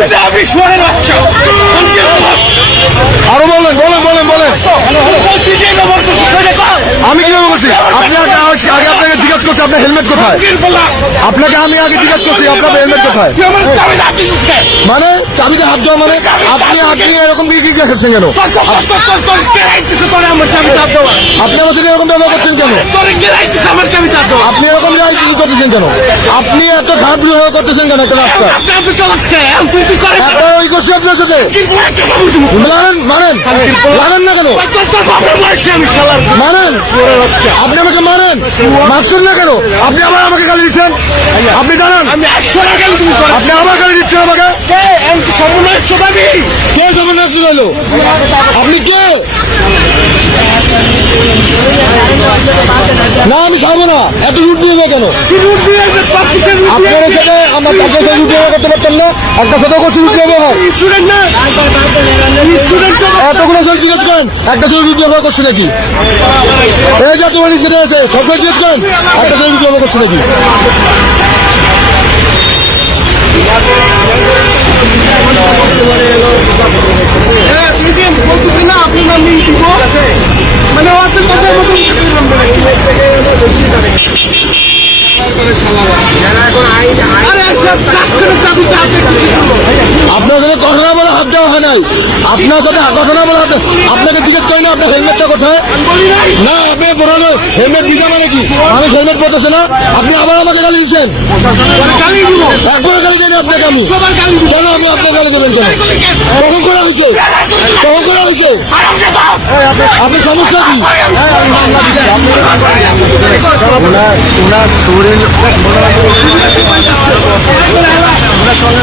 করছে? আরো বলেন বলেন বলেন বলেন। আমি কিভাবে বলছি? আপনি আগে আপনাকে জিজ্ঞাসা করছি আপনার হেলমেট কোথায়? আপনাকে আমি আগে জিজ্ঞাসা করছি আপনার হেলমেট কোথায়? মানে চাবিতে হাত দেওয়া মানে আপনি এরকম কি দেখাচ্ছেন কেন? আপনি আমার সাথে এরকম ব্যবহার করছেন কেন? আপনি এরকম কি করতেছেন কেন? আপনি এত খারাপ ব্যবহার করতেছেন কেন একটা রাস্তা? ওই করছি আপনার সাথে মানেন লাগেন না কেন? মানেন আপনি আমাকে মানেন মারছেন না কেন? আপনি আবার আমাকে গালি দিচ্ছেন। আপনি জানেন আপনি আবার গালি দিচ্ছেন আমাকে। কে সর্বনাশ হলো? আপনি কে? না আমি ছাড়বো না। এত রুট দিয়ে কেন? আপনার সাথে আমার তার সাথে রুট করতে পারতাম না? একটা সাথে করছি রুট ব্যবহার এতগুলো জিজ্ঞেস করেন একটা সাথে রুট ব্যবহার করছে নাকি? এই যে তোমার লিখে আছে সবগুলো জিজ্ঞেস করেন একটা সাথে রুট ব্যবহার করছে নাকি? বলতেছি না আপনি নাম নিয়ে দিব মানে ওদের কথার মতো আপনার সাথে কথা না বলে হাত দেওয়া হয় নাই। আপনার সাথে কথা না বলে হাত আপনাকে জিজ্ঞেস করি না আপনার হেলমেটটা কোথায়? না আপনি বলেন হেলমেট দিতে মানে কি? মানুষ হেলমেট পড়তেছে না আপনি আবার আমাকে গালি দিচ্ছেন। একবার গালি দেন আপনাকে আমি কেন? আমি আপনার গালি দেবেন কেন? কখন করা হয়েছে? কখন করা হয়েছে? আপনার সমস্যা কি? ওনার শরীর ওনার সঙ্গে